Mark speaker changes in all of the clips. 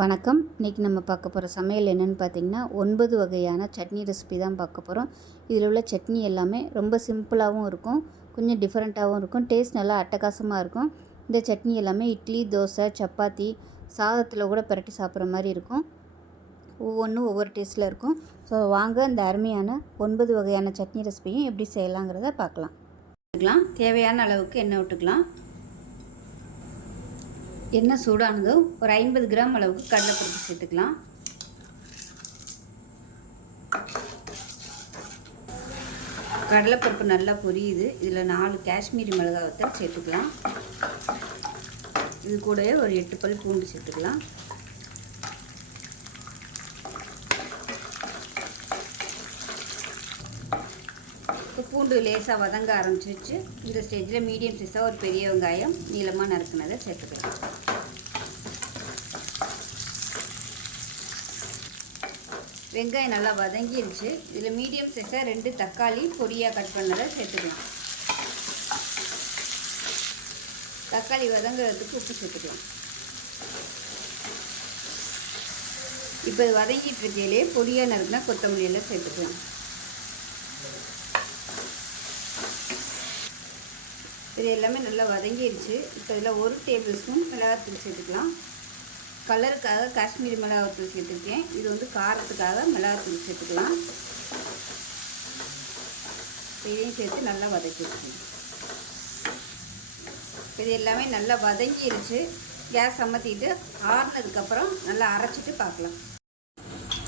Speaker 1: வணக்கம். இன்றைக்கி நம்ம பார்க்க போகிற சமையல் என்னென்னு பார்த்தீங்கன்னா ஒன்பது வகையான சட்னி ரெசிபி தான் பார்க்க போகிறோம் இதில் உள்ள சட்னி எல்லாமே ரொம்ப சிம்பிளாகவும் இருக்கும் கொஞ்சம் டிஃப்ரெண்ட்டாகவும் இருக்கும் டேஸ்ட் நல்லா அட்டகாசமாக இருக்கும். இந்த சட்னி எல்லாமே இட்லி தோசை சப்பாத்தி சாதத்தில் கூட பிரட்டி சாப்பிட்ற மாதிரி இருக்கும். ஒவ்வொன்றும் ஒவ்வொரு டேஸ்ட்டில் இருக்கும். ஸோ வாங்க இந்த அருமையான ஒன்பது வகையான சட்னி ரெசிபியும் எப்படி செய்யலாங்கிறத பார்க்கலாம். தேவையான அளவுக்கு எண்ணெய் விட்டுக்கலாம். எண்ணெய் சூடானதும் ஒரு ஐம்பது கிராம் அளவுக்கு கடலைப்பருப்பு சேர்த்துக்கலாம். கடலைப்பருப்பு நல்லா பொரியுது. இதில் நாலு காஷ்மீரி மிளகாய் வத்தல் சேர்த்துக்கலாம். இது கூடவே ஒரு எட்டு பல் பூண்டு சேர்த்துக்கலாம். இப்போ பூண்டு லேசாக வதங்க ஆரம்பிச்சிருச்சு. இந்த ஸ்டேஜில் மீடியம் சைஸாக ஒரு பெரிய வெங்காயம் நீளமாக நறுக்குனதை சேர்த்துக்கலாம். வெங்காயம் நல்லா வதங்கிருச்சு. இதில் மீடியம் சைஸாக ரெண்டு தக்காளி பொடியாக கட் பண்ணதை சேர்த்துக்கலாம். தக்காளி வதங்குறதுக்கு உப்பு சேர்த்துக்கலாம். இப்போ இது வதங்கிட்டு இருக்கையிலே பொடியாக நறுக்குனா கொத்தமல்லியெல்லாம் சேர்த்துக்கலாம். இது எல்லாமே நல்லா வதங்கிடுச்சு இப்போ இதில் ஒரு டேபிள் ஸ்பூன் மிளகாத்தூள் சேர்த்துக்கலாம். கலருக்காக காஷ்மீரி மிளகாத்தூள் சேர்த்துருக்கேன். இது வந்து காரத்துக்காக மிளகாத்தூள் சேர்த்துக்கலாம். இதையும் சேர்த்து நல்லா வதக்கி வச்சுக்கணும். இது எல்லாமே நல்லா வதங்கிடுச்சு கேஸ் அமர்த்திட்டு ஆறுனதுக்கப்புறம் நல்லா அரைச்சிட்டு பார்க்கலாம்.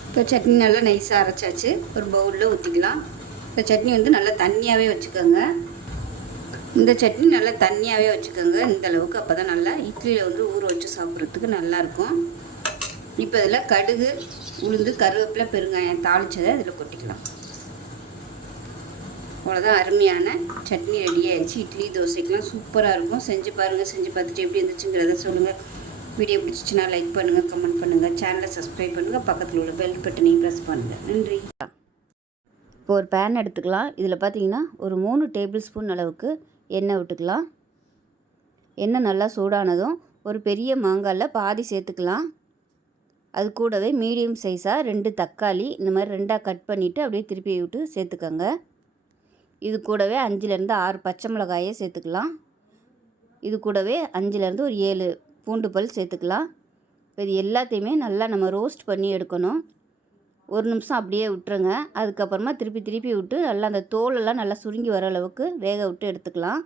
Speaker 1: இப்போ சட்னி நல்லா நைஸாக அரைச்சாச்சு. ஒரு பவுலில் ஊற்றிக்கலாம் இப்போ சட்னி வந்து நல்லா தண்ணியாகவே வச்சுக்கோங்க. இந்த சட்னி நல்லா தண்ணியாகவே வச்சுக்கோங்க. இந்த அளவுக்கு அப்போ தான் நல்லா இட்லியில் வந்து ஊற வச்சு சாப்பிட்றதுக்கு நல்லாயிருக்கும். இப்போ இதில் கடுகு உளுந்து கருவேப்பிலை பெருங்காயம் தாளித்ததை இதில் கொட்டிக்கலாம். அவ்வளோதான் அருமையான சட்னி ரெடி இட்லி தோசைக்கெலாம் சூப்பராக இருக்கும். செஞ்சு பாருங்கள் செஞ்சு பார்த்துட்டு எப்படி இருந்துச்சுங்கிறத சொல்லுங்கள் வீடியோ பிடிச்சிச்சின்னா லைக் பண்ணுங்கள் கமெண்ட் பண்ணுங்கள் சேனலை சப்ஸ்கிரைப் பண்ணுங்கள் பக்கத்தில் உள்ள பெல் பட்டனையும் ப்ரெஸ் பண்ணுங்கள் நன்றி. இப்போ ஒரு பேன் எடுத்துக்கலாம். இதில் பார்த்தீங்கன்னா ஒரு மூணு டேபிள் ஸ்பூன் அளவுக்கு எண்ணெய் விட்டுக்கலாம். எண்ணெய் நல்லா சூடானதும் ஒரு பெரிய மாங்காயில் பாதி சேர்த்துக்கலாம். அது கூடவே மீடியம் சைஸாக ரெண்டு தக்காளி இந்த மாதிரி ரெண்டாக கட் பண்ணிவிட்டு அப்படியே திருப்பி விட்டு சேர்த்துக்கோங்க. இது கூடவே அஞ்சுலேருந்து ஆறு பச்சை மிளகாயே சேர்த்துக்கலாம். இது கூடவே அஞ்சுலேருந்து ஒரு ஏழு பூண்டு பல் சேர்த்துக்கலாம். இப்போ இது எல்லாத்தையுமே நல்லா நம்ம ரோஸ்ட் பண்ணி எடுக்கணும். ஒரு நிமிஷம் அப்படியே விட்டுருங்க. அதுக்கப்புறமா திருப்பி திருப்பி விட்டு நல்லா அந்த தோலெல்லாம் நல்லா சுருங்கி வர அளவுக்கு வேக விட்டு எடுத்துக்கலாம்.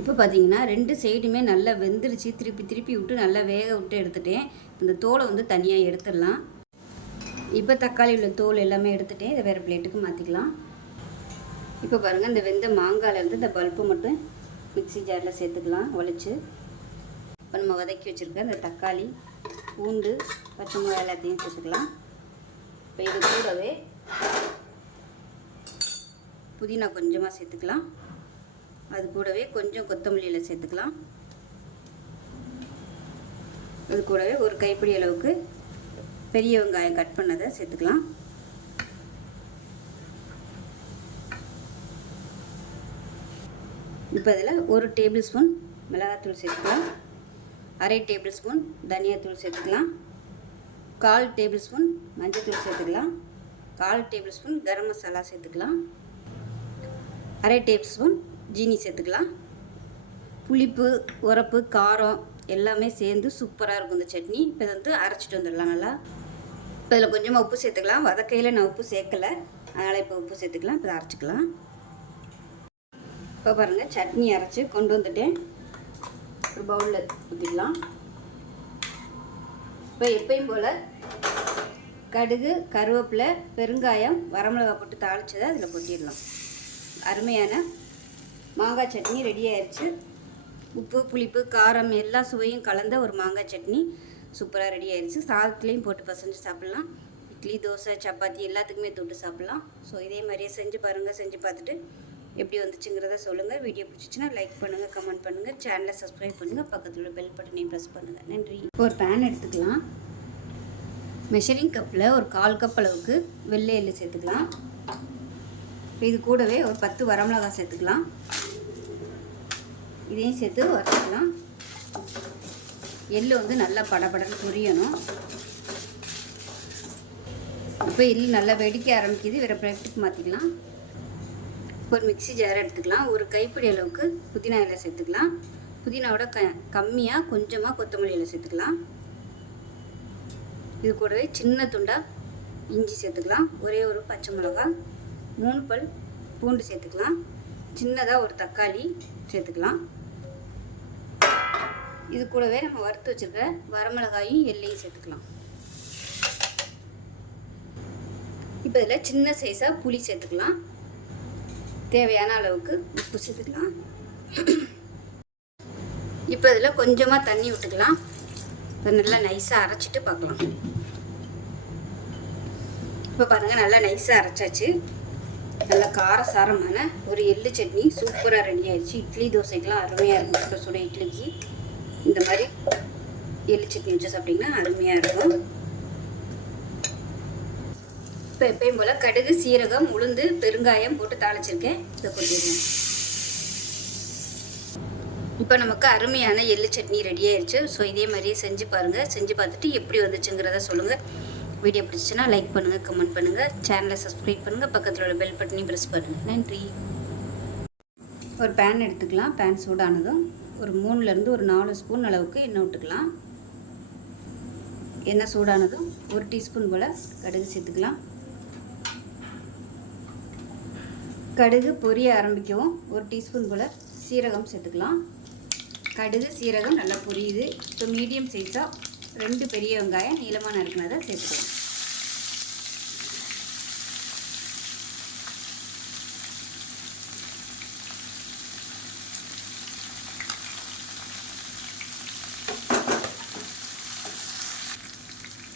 Speaker 1: இப்போ பார்த்தீங்கன்னா ரெண்டு சைடுமே நல்லா வெந்துருச்சு. திருப்பி திருப்பி விட்டு நல்லா வேக விட்டு எடுத்துட்டேன். இந்த தோலை வந்து தனியாக எடுத்துடலாம். இப்போ தக்காளி உள்ள தோல் எல்லாமே எடுத்துகிட்டேன் இதை வேறு பிளேட்டுக்கு மாற்றிக்கலாம் இப்போ பாருங்கள் இந்த வெந்த மாங்காயிலேருந்து இந்த பல்ப்பு மட்டும் மிக்சி ஜாரில் சேர்த்துக்கலாம் உழைச்சி இப்போ நம்ம வதக்கி வச்சுருக்க இந்த தக்காளி பூண்டு பச்சை மிளகாய் எல்லாத்தையும் சேர்த்துக்கலாம். இப்போ இது கூடவே புதினா கொஞ்சமாக சேர்த்துக்கலாம். அது கூடவே கொஞ்சம் கொத்தமல்லியில் சேர்த்துக்கலாம். அது கூடவே ஒரு கைப்பிடி அளவுக்கு பெரிய வெங்காயம் கட் பண்ணதை சேர்த்துக்கலாம். இப்போ இதில் ஒரு டேபிள் ஸ்பூன் மிளகாத்தூள் சேர்த்துக்கலாம். அரை டேபிள் ஸ்பூன் தனியாத்தூள் சேர்த்துக்கலாம். கால் டேபிள் ஸ்பூன் மஞ்சள்தூள் சேர்த்துக்கலாம். கால் டேபிள் ஸ்பூன் கரம் மசாலா சேர்த்துக்கலாம். அரை டேபிள் ஸ்பூன் ஜீனி சேர்த்துக்கலாம். புளிப்பு உரப்பு காரம் எல்லாமே சேர்ந்து சூப்பராக இருக்கும் இந்த சட்னி. இப்போ வந்து அரைச்சிட்டு வந்துடலாம் நல்லா. இப்போ இதில் கொஞ்சமாக உப்பு சேர்த்துக்கலாம். வதக்கையில் நான் உப்பு சேர்க்கலை. அதனால் இப்போ உப்பு சேர்த்துக்கலாம். இப்போ அரைச்சிக்கலாம். இப்போ பாருங்கள் சட்னி அரைச்சி கொண்டு வந்துட்டேன். ஒரு பவுலில் ஊற்றிக்கலாம் இப்போ எப்பயும் போல் கடுகு கருவேப்பிலை பெருங்காயம் வரமிளகா போட்டு தாளித்ததை அதில் கொட்டிடலாம். அருமையான மாங்காய் சட்னி ரெடி ஆயிடுச்சு உப்பு புளிப்பு காரம் எல்லா சுவையும் கலந்த ஒரு மாங்காய் சட்னி சூப்பராக ரெடி ஆயிடுச்சு சாதத்துலேயும் போட்டு பசஞ்சு சாப்பிட்லாம். இட்லி தோசை சப்பாத்தி எல்லாத்துக்குமே தொட்டு சாப்பிட்லாம். ஸோ இதே மாதிரியே செஞ்சு பாருங்கள் செஞ்சு பார்த்துட்டு எப்படி வந்துச்சுங்கிறத சொல்லுங்கள் வீடியோ பிடிச்சிச்சின்னா லைக் பண்ணுங்கள் கமெண்ட் பண்ணுங்கள் சேனலை சப்ஸ்கிரைப் பண்ணுங்கள் பக்கத்தில் உள்ள பெல் பட்டனையும் ப்ரெஸ் பண்ணுங்கள் நன்றி. இப்போ ஒரு பேன் எடுத்துக்கலாம். மெஷரிங் கப்பில் ஒரு கால் கப் அளவுக்கு வெள்ளை எள்ளு சேர்த்துக்கலாம். இது கூடவே ஒரு பத்து வரமிளகாய் சேர்த்துக்கலாம். இதையும் சேர்த்து வறுத்துக்கலாம். எள்ளு வந்து நல்லா படபடன்னு பொரியணும் இப்போ எள்ளு நல்லா வெடிக்க ஆரம்பிக்குது. வேறு பிளேட்டுக்கு மாற்றிக்கலாம் ஒரு மிக்ஸி ஜார் எடுத்துக்கலாம். ஒரு கைப்பிடி அளவுக்கு புதினா இலை சேர்த்துக்கலாம். புதினாவோட க கம்மியாக கொஞ்சமாக கொத்தமல்லி இலை சேர்த்துக்கலாம். இது கூடவே சின்ன துண்டாக இஞ்சி சேர்த்துக்கலாம். ஒரே ஒரு பச்சை மிளகாய் மூணு பல் பூண்டு சேர்த்துக்கலாம். சின்னதாக ஒரு தக்காளி சேர்த்துக்கலாம். இது கூடவே நம்ம வறுத்து வச்சுருக்க வரமிளகாயும் எல்லையும் சேர்த்துக்கலாம். இப்போ இதில் சின்ன சைஸாக புளி சேர்த்துக்கலாம். தேவையான அளவுக்கு உப்பு சேர்த்துக்கலாம். இப்போ இதில் கொஞ்சமாக தண்ணி விட்டுக்கலாம் இப்போ நல்லா நைஸாக அரைச்சிட்டு பார்க்கலாம். இப்போ பாருங்கள் நல்லா நைஸாக அரைச்சாச்சு. நல்லா காரசாரமான ஒரு எள்ளு சட்னி சூப்பராக ரெடி ஆயிடுச்சு. இட்லி தோசைக்கெலாம் அருமையாக இருக்கும். சுட சுட இட்லிக்கு. இந்த மாதிரி எள்ளு சட்னி வச்சு சாப்பிட்டிங்கன்னா அருமையாக இருக்கும். இப்போ எப்பயும் போல் கடுகு சீரகம் உளுந்து பெருங்காயம் போட்டு தாளிச்சிருக்கேன். இதை கொட்டிடுங்க இப்போ நமக்கு அருமையான எள்ளு சட்னி ரெடி ஆயிடுச்சு ஸோ இதே மாதிரியே செஞ்சு பாருங்கள் செஞ்சு பார்த்துட்டு எப்படி வந்துச்சுங்கிறத சொல்லுங்கள் வீடியோ பிடிச்சிச்சுன்னா லைக் பண்ணுங்கள் கமெண்ட் பண்ணுங்கள் சேனலை சப்ஸ்கிரைப் பண்ணுங்கள் பக்கத்தில் உள்ள பெல் பட்டனையும் ப்ரெஸ் பண்ணுங்கள் நன்றி. ஒரு பேன் எடுத்துக்கலாம். பேன் சூடானதும் ஒரு மூணுலேருந்து ஒரு நாலு ஸ்பூன் அளவுக்கு எண்ணெய் விட்டுக்கலாம். எண்ணெய் சூடானதும் ஒரு டீஸ்பூன் போல் கடுகு சேர்த்துக்கலாம். கடுகு பொரிய ஆரம்பிக்கவும். ஒரு டீஸ்பூன் போல் சீரகம் சேர்த்துக்கலாம். கடுகு சீரகம் நல்லா பொரியுது. இப்போ மீடியம் சைஸாக ரெண்டு பெரிய வெங்காயம் நீளமாக நறுக்கினதை சேர்த்துக்கலாம்.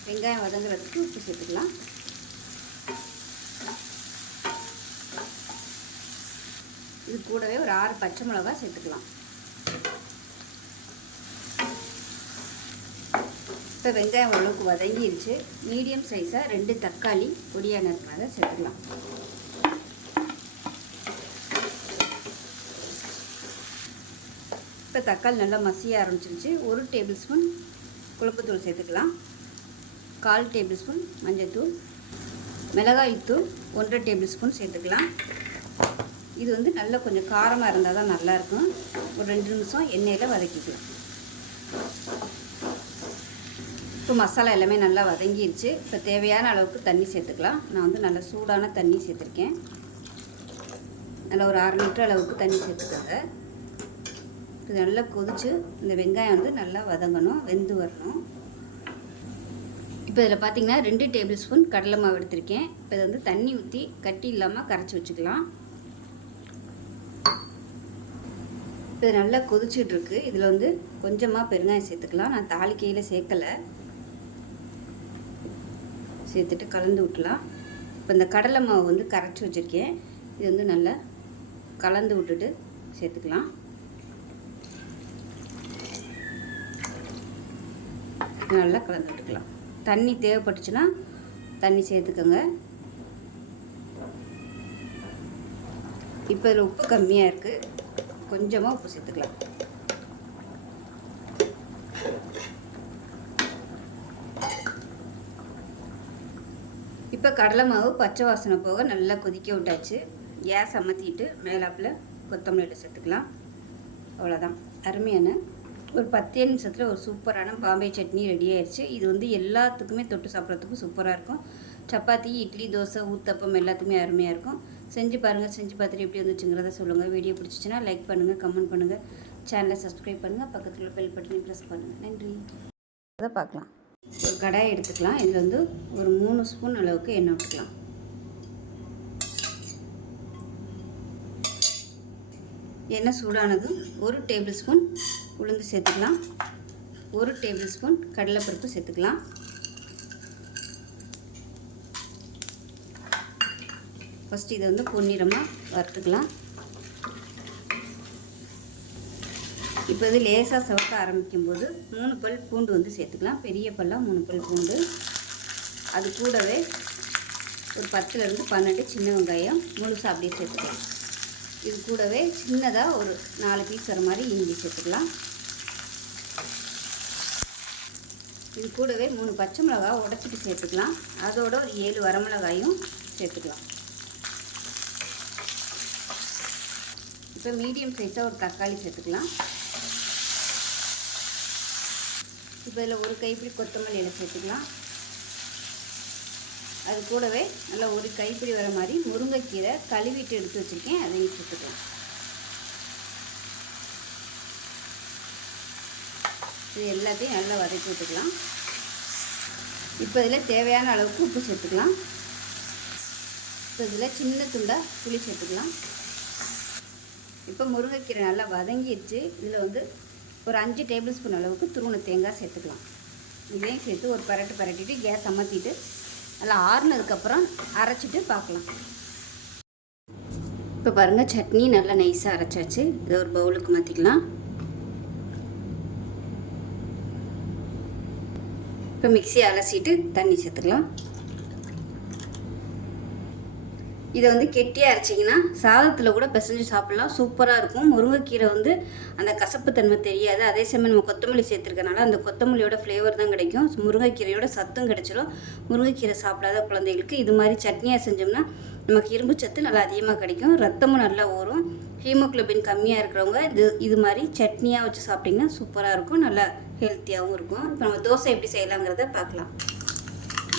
Speaker 1: வெங்காயம் வதங்குறதுக்கு உப்பு சேர்த்துக்கலாம். இது கூடவே ஒரு ஆறு பச்சை மிளகா சேர்த்துக்கலாம். இப்போ வெங்காயம் ஓரளவுக்கு வதங்கிருச்சு. மீடியம் சைஸாக ரெண்டு தக்காளி பொடியாக நறுக்கிறத சேர்த்துக்கலாம். இப்போ தக்காளி நல்லா மசிய ஆரம்பிச்சிருச்சு. ஒரு டேபிள் ஸ்பூன் குழம்புத்தூள் சேர்த்துக்கலாம். கால் டேபிள் ஸ்பூன் மஞ்சத்தூள் மிளகாய்த்தூள் ஒன்றரை டேபிள் ஸ்பூன் சேர்த்துக்கலாம். இது வந்து நல்லா கொஞ்சம் காரமாக இருந்தால் தான் நல்லாயிருக்கும். ஒரு ரெண்டு நிமிஷம் எண்ணெயில் வதக்கிக்கலாம். இப்போ மசாலா எல்லாமே நல்லா வதங்கிருச்சு. இப்போ தேவையான அளவுக்கு தண்ணி சேர்த்துக்கலாம். நான் வந்து நல்லா சூடான தண்ணி சேர்த்துருக்கேன். நல்லா ஒரு அரை லிட்டர் அளவுக்கு தண்ணி சேர்த்துக்கோங்க. இது நல்லா கொதித்து இந்த வெங்காயம் வந்து நல்லா வதங்கணும் வெந்து வரணும். இப்போ இதில் பார்த்தீங்கன்னா ரெண்டு டேபிள் ஸ்பூன் கடலை மாவு எடுத்திருக்கேன். இப்போ இதை வந்து தண்ணி ஊற்றி கட்டி இல்லாமல் கரைச்சி வச்சுக்கலாம். இப்போ இது நல்லா கொதிச்சிட்ருக்கு. இதில் வந்து கொஞ்சமாக பெருங்காயம் சேர்த்துக்கலாம். நான் தாளிக்கையில் சேர்க்கலை. சேர்த்துட்டு கலந்து விட்டுலாம். இப்போ இந்த கடலை மாவு வந்து கரைச்சி வச்சுருக்கேன். இது வந்து நல்லா கலந்து விட்டுட்டு சேர்த்துக்கலாம். நல்லா கலந்து விட்டுக்கலாம். தண்ணி தேவைப்பட்டுச்சுன்னா தண்ணி சேர்த்துக்கோங்க. இப்போ இதில் உப்பு கம்மியாக இருக்குது. கொஞ்சமாக உப்பு சேர்த்துக்கலாம். இப்போ கடலை மாவு பச்சை வாசனை போக நல்லா கொதிக்க விட்டாச்சு. கேஸ் அமர்த்திட்டு மேலாப்பில் கொத்தமல்லி சேர்த்துக்கலாம். அவ்வளோதான் அருமையான ஒரு பத்தே நிமிஷத்தில் ஒரு சூப்பரான பாம்பே சட்னி ரெடி ஆயிடுச்சு இது வந்து எல்லாத்துக்குமே தொட்டு சாப்பிட்றதுக்கும் சூப்பராக இருக்கும். சப்பாத்தி இட்லி தோசை ஊத்தப்பம் எல்லாத்துக்குமே அருமையாக இருக்கும். செஞ்சு பாருங்கள் செஞ்சு பார்த்துட்டு எப்படி வந்துச்சுங்கிறத சொல்லுங்கள் வீடியோ பிடிச்சிச்சின்னா லைக் பண்ணுங்கள் கமெண்ட் பண்ணுங்கள் சேனலை சப்ஸ்கிரைப் பண்ணுங்கள் பக்கத்தில் பெல் பட்டனை ப்ரெஸ் பண்ணுங்கள் நன்றி. அதை பார்க்கலாம். ஒரு கடாய் எடுத்துக்கலாம். இதில் வந்து ஒரு மூணு ஸ்பூன் அளவுக்கு எண்ணெய் விட்டுக்கலாம் எண்ணெய் சூடானதும் ஒரு டேபிள் ஸ்பூன் உளுந்து சேர்த்துக்கலாம். ஒரு டேபிள் ஸ்பூன் கடலைப்பருப்பு சேர்த்துக்கலாம். ஃபஸ்ட்டு இதை வந்து பொன்னிறமாக வறுத்துக்கலாம். இப்போ இது லேசாக சவக்க ஆரம்பிக்கும் போது மூணு பல் பூண்டு வந்து சேர்த்துக்கலாம். பெரிய பல்லாக மூணு பல் பூண்டு. அது கூடவே ஒரு பத்துலேருந்து பன்னெண்டு சின்ன வெங்காயம் முழுசாக அப்படியே சேர்த்துக்கலாம். இது கூடவே சின்னதாக ஒரு நாலு பீஸ் வர மாதிரி இஞ்சி சேர்த்துக்கலாம். இது கூடவே மூணு பச்சை மிளகா உடச்சிட்டு சேர்த்துக்கலாம். அதோட ஒரு ஏழு வரமிளகாயும் சேர்த்துக்கலாம். இப்போ மீடியம் சைஸாக ஒரு தக்காளி சேர்த்துக்கலாம். இப்போ இதில் ஒரு கைப்பிடி கொத்தமல்லி இலை சேர்த்துக்கலாம். அது கூடவே நல்லா ஒரு கைப்பிடி வர மாதிரி முருங்கைக்கீரை கழுவிட்டு எடுத்து வச்சுருக்கேன். அதையும் சேர்த்துக்கலாம். இது எல்லாத்தையும் நல்லா வதக்கி விட்டுக்கலாம். இப்போ இதில் தேவையான அளவுக்கு உப்பு சேர்த்துக்கலாம். இப்போ இதில் சின்ன துண்டாக புளி சேர்த்துக்கலாம். இப்போ முருங்கைக்கீரை நல்லா வதங்கிடுச்சு. இதில் வந்து ஒரு அஞ்சு டேபிள் ஸ்பூன் அளவுக்கு துருவன தேங்காய் சேர்த்துக்கலாம். இதையும் சேர்த்து ஒரு பரட்டு பரட்டிட்டு கேஸ் அமர்த்திட்டு நல்லா ஆறுனதுக்கப்புறம் அரைச்சிட்டு பார்க்கலாம். இப்போ பாருங்கள் சட்னி நல்லா நைஸாக அரைச்சாச்சு. இதை ஒரு பவுலுக்கு மாற்றிக்கலாம் இப்போ மிக்சி அலசிட்டு தண்ணி சேர்த்துக்கலாம். இதை வந்து கெட்டியாக அரைச்சிங்கன்னா சாதத்தில் கூட பிசைஞ்சு சாப்பிட்லாம். சூப்பராக இருக்கும். முருங்கைக்கீரை வந்து அந்த கசப்பு தன்மை தெரியாது. அதே சமயம் நம்ம கொத்தமல்லி சேர்த்துருக்கனால அந்த கொத்தமல்லியோட ஃப்ளேவர் தான் கிடைக்கும். முருங்கைக்கீரையோட சத்தும் கிடைச்சிரும். முருங்கைக்கீரை சாப்பிடாத குழந்தைகளுக்கு இது மாதிரி சட்னியாக செஞ்சோம்னா நமக்கு இரும்பு சத்து நல்லா அதிகமாக கிடைக்கும். ரத்தமும் நல்லா ஊறும். ஹீமோக்ளோபின் கம்மியாக இருக்கிறவங்க இது இது மாதிரி சட்னியாக வச்சு சாப்பிட்டிங்கன்னா சூப்பராக இருக்கும். நல்லா ஹெல்த்தியாகவும் இருக்கும். இப்போ நம்ம தோசை எப்படி செய்யலாங்கிறத பார்க்கலாம்.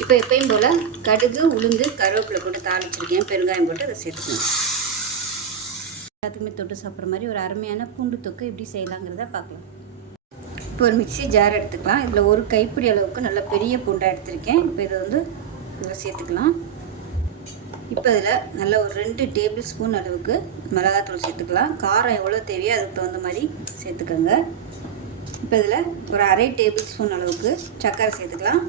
Speaker 1: இப்போ எப்பயும் போல் கடுகு உளுந்து கருவேப்பிலை போட்டு தாளிச்சிருக்கேன். பெருங்காயம் போட்டு அதை சேர்த்துக்கணும். எல்லாத்துக்குமே தொட்டு சாப்பிட்ற மாதிரி ஒரு அருமையான பூண்டு தொக்கு எப்படி செய்யலாங்கிறத பார்க்கலாம். இப்போ ஒரு மிக்ஸி ஜார் எடுத்துக்கலாம். இதில் ஒரு கைப்பிடி அளவுக்கு நல்ல பெரிய பூண்டாக எடுத்திருக்கேன். இப்போ இதை வந்து இதில் சேர்த்துக்கலாம். இப்போ இதில் நல்ல ஒரு ரெண்டு டேபிள் ஸ்பூன் அளவுக்கு மிளகாத்தூள் சேர்த்துக்கலாம். காரம் எவ்வளோ தேவையோ அதுக்கு தகுந்த மாதிரி சேர்த்துக்கோங்க. இப்போ இதில் ஒரு அரை டேபிள் ஸ்பூன் அளவுக்கு சர்க்கரை சேர்த்துக்கலாம்.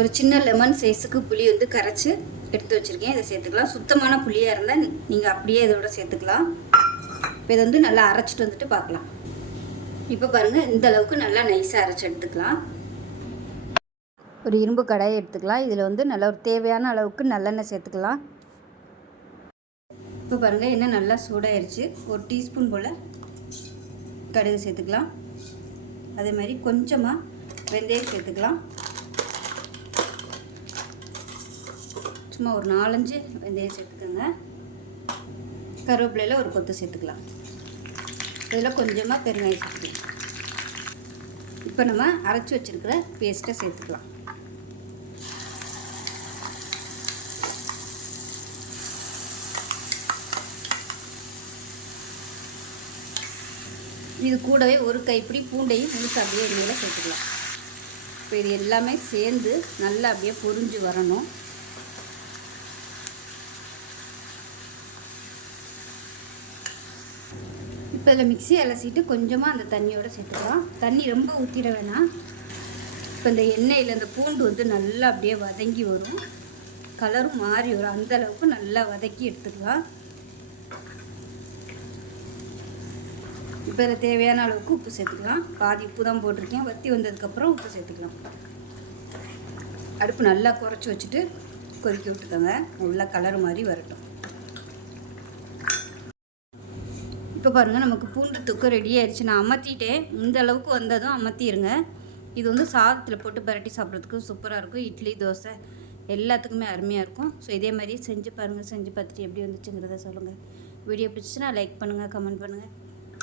Speaker 1: ஒரு சின்ன லெமன் சைஸுக்கு புளி வந்து கரைச்சி எடுத்து வச்சுருக்கேன். இதை சேர்த்துக்கலாம். சுத்தமான புளியாக இருந்தால் நீங்கள் அப்படியே இதோட சேர்த்துக்கலாம். இப்போ இதை வந்து நல்லா அரைச்சிட்டு வந்துட்டு பார்க்கலாம். இப்போ பாருங்கள் இந்த அளவுக்கு நல்லா நைஸாக அரைச்சி எடுத்துக்கலாம். ஒரு இரும்பு கடாயை எடுத்துக்கலாம். இதில் வந்து நல்ல ஒரு தேவையான அளவுக்கு நல்லெண்ணெய் சேர்த்துக்கலாம். இப்போ பாருங்கள் எண்ணெய் நல்லா சூடாயிருச்சு. ஒரு டீஸ்பூன் போல் கடுகு சேர்த்துக்கலாம். அதே மாதிரி கொஞ்சமாக வெந்தயம் சேர்த்துக்கலாம். சும்மா ஒரு நாலஞ்சு வெந்தயம் சேர்த்துக்கோங்க. கருவேப்பிலையில் ஒரு கொத்து சேர்த்துக்கலாம். இதில் கொஞ்சமாக பெருங்காயம் சேர்த்துக்கலாம். இப்போ நம்ம அரைச்சி வச்சுருக்கிற பேஸ்ட்டை சேர்த்துக்கலாம். இது கூடவே ஒரு கைப்பிடி பூண்டையும் முழுக்க அப்படியே மேலே சேர்த்துக்கலாம். இப்போ இது எல்லாமே சேர்ந்து நல்லா அப்படியே பொரிஞ்சு வரணும். இப்போ இதில் மிக்சி அலசிட்டு கொஞ்சமாக அந்த தண்ணியோடு சேர்த்துக்கலாம். தண்ணி ரொம்ப ஊற்றிட வேணாம். இப்போ இந்த எண்ணெயில் இந்த பூண்டு வந்து நல்லா அப்படியே வதங்கி வரும். கலரும் மாறி வரும். அந்த அளவுக்கு நல்லா வதக்கி எடுத்துக்கலாம். இப்போ இதில் தேவையான அளவுக்கு உப்பு சேர்த்துக்கலாம். பாதி உப்பு தான் போட்டிருக்கேன். வத்தி வந்ததுக்கப்புறம் உப்பு சேர்த்துக்கலாம். அடுப்பு நல்லா குறைச்சி வச்சுட்டு கொதிக்க விட்டுக்கோங்க. நல்லா கலர் மாதிரி வரட்டும். இப்போ பாருங்கள் நமக்கு பூண்டு தொக்கு ரெடி ஆயிடுச்சு. நான் அமர்த்திட்டேன். இந்த அளவுக்கு வந்ததும் அமர்த்திடுங்க இது வந்து சாதத்தில் போட்டு பரட்டி சாப்பிட்றதுக்கு சூப்பராக இருக்கும். இட்லி தோசை எல்லாத்துக்குமே அருமையாக இருக்கும். ஸோ இதே மாதிரி செஞ்சு பாருங்கள் செஞ்சு பார்த்துட்டு எப்படி வந்துச்சுங்கிறத சொல்லுங்கள் வீடியோ பிடிச்சிச்சுன்னா லைக் பண்ணுங்கள் கமெண்ட் பண்ணுங்கள்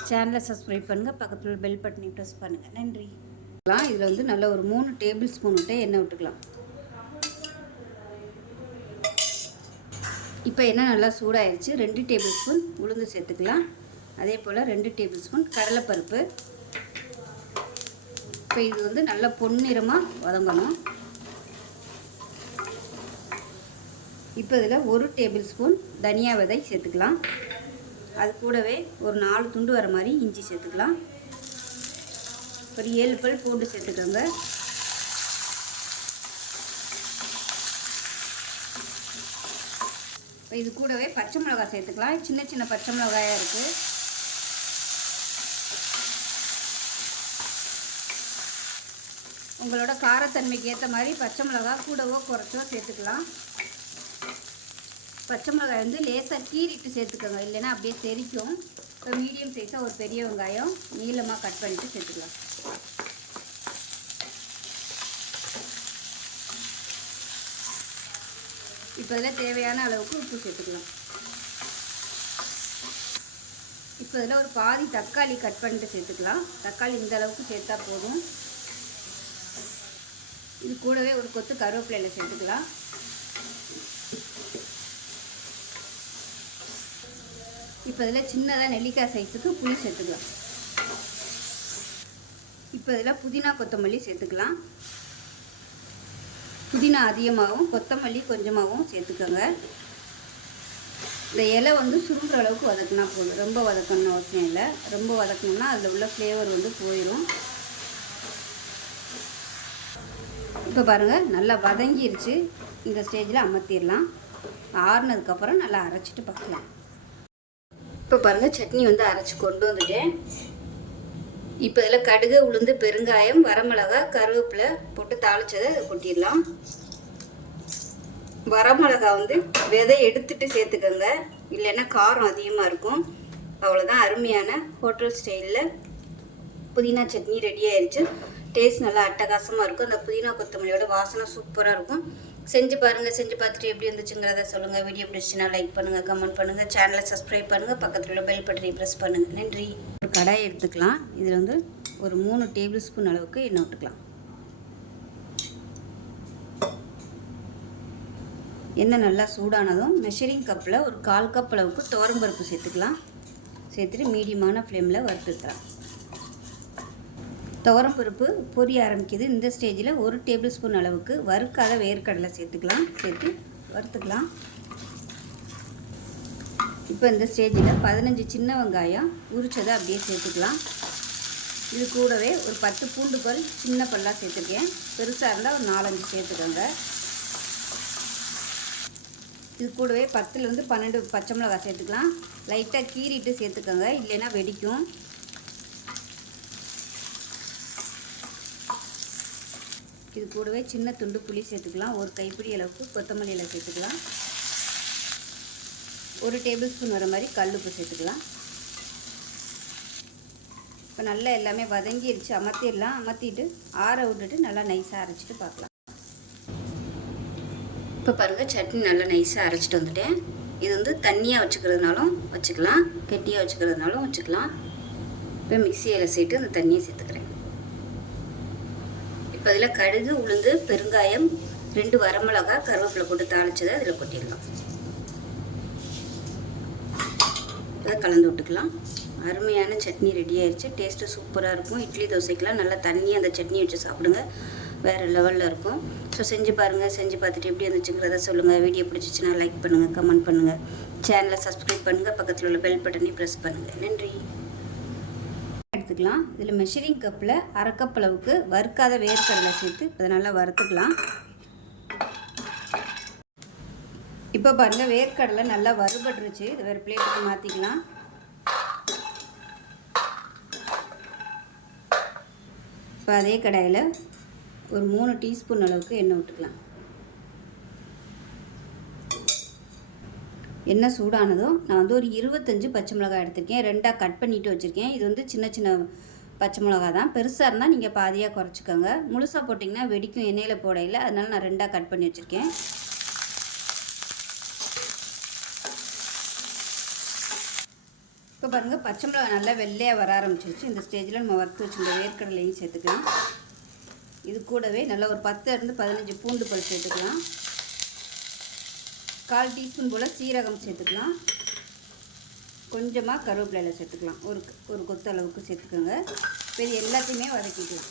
Speaker 1: சேனலை சப்ஸ்கிரைப் பண்ணுங்கள் பக்கத்தில் பெல் பட்டனை ப்ரெஸ் பண்ணுங்கள் நன்றி. இதில் வந்து நல்ல ஒரு மூணு டேபிள் ஸ்பூன் விட்டு எண்ணெய் விட்டுக்கலாம். இப்போ எண்ணெய் நல்லா சூடாயிருச்சு. ரெண்டு டேபிள் ஸ்பூன் உளுந்து சேர்த்துக்கலாம். அதே போல் ரெண்டு டேபிள் ஸ்பூன் கடலைப்பருப்பு. இப்போ இது வந்து நல்லா பொன்னிறமாக வதங்கணும். இப்போ இதில் ஒரு டேபிள் ஸ்பூன் தனியா விதை சேர்த்துக்கலாம். அது கூடவே ஒரு நாலு துண்டு வர மாதிரி இஞ்சி சேர்த்துக்கலாம். ஒரு ஏழு பல் பூண்டு சேர்த்துக்கோங்க. இப்போ இது கூடவே பச்சை மிளகாய் சேர்த்துக்கலாம். சின்ன சின்ன பச்சை மிளகாயாக இருக்குது உங்களோட காரத்தன்மைக்கு ஏற்ற மாதிரி பச்சை மிளகாய் கூடவோ குறைச்சோ சேர்த்துக்கலாம். பச்சை மிளகாய் வந்து லேசாக கீறிட்டு சேர்த்துக்கோங்க. இல்லைன்னா அப்படியே செரிக்கும். இப்போ மீடியம் சைஸாக ஒரு பெரிய வெங்காயம் நீளமாக கட் பண்ணிட்டு சேர்த்துக்கலாம். இப்போ இதில் தேவையான அளவுக்கு உப்பு சேர்த்துக்கலாம். இப்போ இதில் ஒரு பாதி தக்காளி கட் பண்ணிட்டு சேர்த்துக்கலாம். தக்காளி இந்த அளவுக்கு சேர்த்தா போதும். இது கூடவே ஒரு கொத்து கருவேப்பிலையில் சேர்த்துக்கலாம். இப்போ இதில் சின்னதாக நெல்லிக்காய் சைஸுக்கு புளி சேர்த்துக்கலாம். இப்போ இதில் புதினா கொத்தமல்லி சேர்த்துக்கலாம். புதினா அதிகமாகவும் கொத்தமல்லி கொஞ்சமாகவும் சேர்த்துக்கோங்க. இந்த இலை வந்து சுருங்குற அளவுக்கு வதக்கினா போதும். ரொம்ப வதக்கணும்னு அவசியம் இல்லை. ரொம்ப வதக்கணும்னா அதில் உள்ள ஃப்ளேவர் வந்து போயிடும் இப்போ பாருங்கள் நல்லா வதங்கிருச்சு. இந்த ஸ்டேஜில் அமர்த்திடலாம். ஆறுனதுக்கப்புறம் நல்லா அரைச்சிட்டு பார்க்கலாம். இப்போ பாருங்கள் சட்னி வந்து அரைச்சி கொண்டு வந்துட்டேன். இப்போ இதில் கடுகு உளுந்து பெருங்காயம் வரமிளகா கருவேப்பிலை போட்டு தாளிச்சதை அதை கொட்டிடலாம். வரமிளகா வந்து விதை எடுத்துட்டு சேர்த்துக்கோங்க. இல்லைன்னா காரம் அதிகமாக இருக்கும். அவ்வளோதான் அருமையான ஹோட்டல் ஸ்டைலில் புதினா சட்னி ரெடி ஆயிடுச்சு டேஸ்ட் நல்லா அட்டகாசமாக இருக்கும். அந்த புதினா கொத்தமல்லியோட வாசனை சூப்பராக இருக்கும். செஞ்சு பாருங்கள் செஞ்சு பார்த்துட்டு எப்படி இருந்துச்சுங்கிறத சொல்லுங்கள் வீடியோ பிடிச்சினா லைக் பண்ணுங்கள் கமெண்ட் பண்ணுங்கள் சேனலை சப்ஸ்கிரைப் பண்ணுங்கள் பக்கத்தில் உள்ள பெல் பட்டனை ப்ரெஸ் பண்ணுங்கள் நன்றி. ஒரு கடாயை எடுத்துக்கலாம். இதில் வந்து ஒரு மூணு டேபிள் ஸ்பூன் அளவுக்கு எண்ணெய் விட்டுக்கலாம் எண்ணெய் நல்லா சூடானதும் மெஷரிங் கப்பில் ஒரு கால் கப் அளவுக்கு துவரம்பருப்பு சேர்த்துக்கலாம். சேர்த்துட்டு மீடியமான ஃப்ளேமில் வறுத்துக்கலாம் துவரம் பருப்பு பொரிய ஆரம்பிக்குது. இந்த ஸ்டேஜில் ஒரு டேபிள் ஸ்பூன் அளவுக்கு வறுக்காத வேர்க்கடலை சேர்த்துக்கலாம். சேர்த்து வறுத்துக்கலாம். இப்போ இந்த ஸ்டேஜில் பதினஞ்சு சின்ன வெங்காயம் உரிச்சதை அப்படியே சேர்த்துக்கலாம். இது கூடவே ஒரு பத்து பூண்டு பல் சின்ன பல்லாக சேர்த்துருக்கேன். பெருசாக இருந்தால் ஒரு நாலஞ்சு சேர்த்துக்கோங்க. இது கூடவே பத்துலேருந்து பன்னெண்டு பச்சை மிளகாய் சேர்த்துக்கலாம். லைட்டாக கீறிட்டு சேர்த்துக்கோங்க. இல்லைன்னா வெடிக்கும். இது கூடவே சின்ன துண்டு புளி சேர்த்துக்கலாம். ஒரு கைப்பிடி அளவுக்கு கொத்தமல்லி இலை சேர்த்துக்கலாம். ஒரு டேபிள் ஸ்பூன் வர மாதிரி கல்லுப்பு சேர்த்துக்கலாம். இப்போ நல்லா எல்லாமே வதங்கிடுச்சு அமர்த்திடலாம் அமர்த்திட்டு ஆற விட்டுட்டு நல்லா நைஸாக அரைச்சிட்டு பார்க்கலாம். இப்போ பாருங்கள் சட்னி நல்லா நைஸாக அரைச்சிட்டு வந்துட்டேன். இது வந்து தண்ணியாக வச்சுக்கிறதுனாலும் வச்சுக்கலாம். கெட்டியாக வச்சுக்கிறதுனாலும் வச்சுக்கலாம். இப்போ மிக்சியில் சேர்த்து அந்த தண்ணியை சேர்த்துக்கிறேன். இப்போ அதில் கடுகு உளுந்து பெருங்காயம் ரெண்டு வரமிளகா கருவேப்பிலை போட்டு தாளிச்சதை அதில் கொட்டிடலாம். அதை கலந்து விட்டுக்கலாம். அருமையான சட்னி ரெடி ஆயிடுச்சு டேஸ்ட்டு சூப்பராக இருக்கும். இட்லி தோசைக்கெலாம் நல்லா தண்ணி அந்த சட்னி வச்சு சாப்பிடுங்க. வேறு லெவலில் இருக்கும். ஸோ செஞ்சு பாருங்கள் செஞ்சு பார்த்துட்டு எப்படி இருந்துச்சுங்கிறத சொல்லுங்கள் வீடியோ பிடிச்சிச்சின்னா லைக் பண்ணுங்கள் கமெண்ட் பண்ணுங்கள் சேனலை சப்ஸ்கிரைப் பண்ணுங்கள் பக்கத்தில் உள்ள பெல் பட்டனையும் ப்ரெஸ் பண்ணுங்கள் நன்றி. எடுத்துக்கலாம். இதில் மெஷரிங் கப்பில் அரைக்கப்பளவுக்கு அளவுக்கு வறுக்காத வேர்க்கடலை சேர்த்து அதை நல்லா வறுத்துக்கலாம். இப்போ பாருங்கள் வேர்க்கடலை நல்லா வறுபட்டுருச்சு. இது வேறு பிளேட்டுக்கு மாற்றிக்கலாம் இப்போ அதே கடாயில் ஒரு மூணு டீஸ்பூன் அளவுக்கு எண்ணெய் விட்டுக்கலாம் எண்ணெய் சூடானதும் நான் வந்து ஒரு இருபத்தஞ்சு பச்சை மிளகாய் எடுத்திருக்கேன். ரெண்டாக கட் பண்ணிட்டு வச்சுருக்கேன். இது வந்து சின்ன சின்ன பச்சை மிளகா தான். பெருசாக இருந்தால் நீங்கள் பாதியாக குறைச்சிக்கோங்க. முழுசாக போட்டிங்கன்னா வெடிக்கும் எண்ணெயில் போடையில் அதனால நான் ரெண்டாக கட் பண்ணி வச்சுருக்கேன். இப்போ பாருங்கள் பச்சை மிளகாய் நல்லா வெள்ளையாக வர ஆரம்பிச்சிருச்சு. இந்த ஸ்டேஜில் நம்ம வறுத்து வச்சுருந்த வேர்க்கடலையும் சேர்த்துக்கலாம். இது கூடவே நல்லா ஒரு பத்துலேருந்து பதினஞ்சு பூண்டு பல் சேர்த்துக்கலாம் கால் டீஸ்பூன் போல் சீரகம் சேர்த்துக்கலாம். கொஞ்சமாக கருவேப்பிலையில் சேர்த்துக்கலாம். ஒரு ஒரு கொத்து அளவுக்கு சேர்த்துக்கோங்க. இப்போ இது எல்லாத்தையுமே வதக்கிக்கலாம்.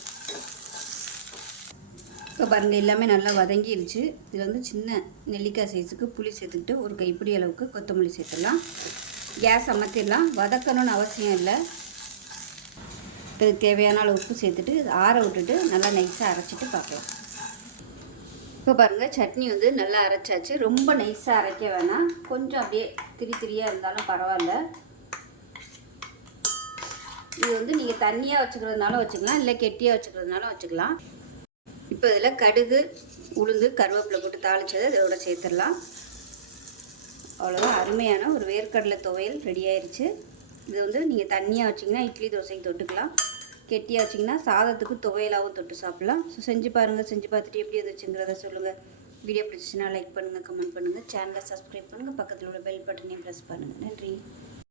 Speaker 1: இப்போ பாருங்கள் எல்லாமே நல்லா வதங்கிருச்சு. இதில் வந்து சின்ன நெல்லிக்காய் சைஸுக்கு புளி சேர்த்துக்கிட்டு ஒரு கைப்பிடி அளவுக்கு கொத்தமல்லி சேர்த்துடலாம். கேஸ் அமர்த்திடலாம் வதக்கணும்னு அவசியம் இல்லை. இதுக்கு தேவையான அளவு உப்பு சேர்த்துட்டு ஆற விட்டுட்டு நல்லா நைஸாக அரைச்சிட்டு பார்க்கலாம். இப்போ பாருங்கள் சட்னி வந்து நல்லா அரைச்சாச்சு. ரொம்ப நைஸாக அரைக்க வேணாம். கொஞ்சம் அப்படியே திரி திரியாக இருந்தாலும் பரவாயில்ல. இது வந்து நீங்கள் தண்ணியாக வச்சுக்கிறதுனாலும் வச்சுக்கலாம் இல்லை கெட்டியாக வச்சுக்கிறதுனாலும் வச்சுக்கலாம். இப்போ இதில் கடுகு உளுந்து கருவேப்பிலை போட்டு தாளிச்சது இதோட சேர்த்துடலாம். அவ்வளோதான் அருமையான ஒரு வேர்க்கடலை துவையல் ரெடி ஆயிடுச்சு இது வந்து நீங்கள் தண்ணியாக வச்சிங்கன்னா இட்லி தோசைக்கு தொட்டுக்கலாம். கெட்டியாக வச்சிங்கன்னா சாதத்துக்கு துவையலாகவும் தொட்டு சாப்பிட்லாம். ஸோ செஞ்சு பாருங்கள் செஞ்சு பார்த்துட்டு எப்படி இருந்துச்சுங்கிறத சொல்லுங்கள் வீடியோ பிடிச்சிச்சுன்னா லைக் பண்ணுங்கள் கமெண்ட் பண்ணுங்கள் சேனலை சப்ஸ்கிரைப் பண்ணுங்கள் பக்கத்தில் உள்ள பெல் பட்டனையும் ப்ரெஸ் பண்ணுங்கள் நன்றி.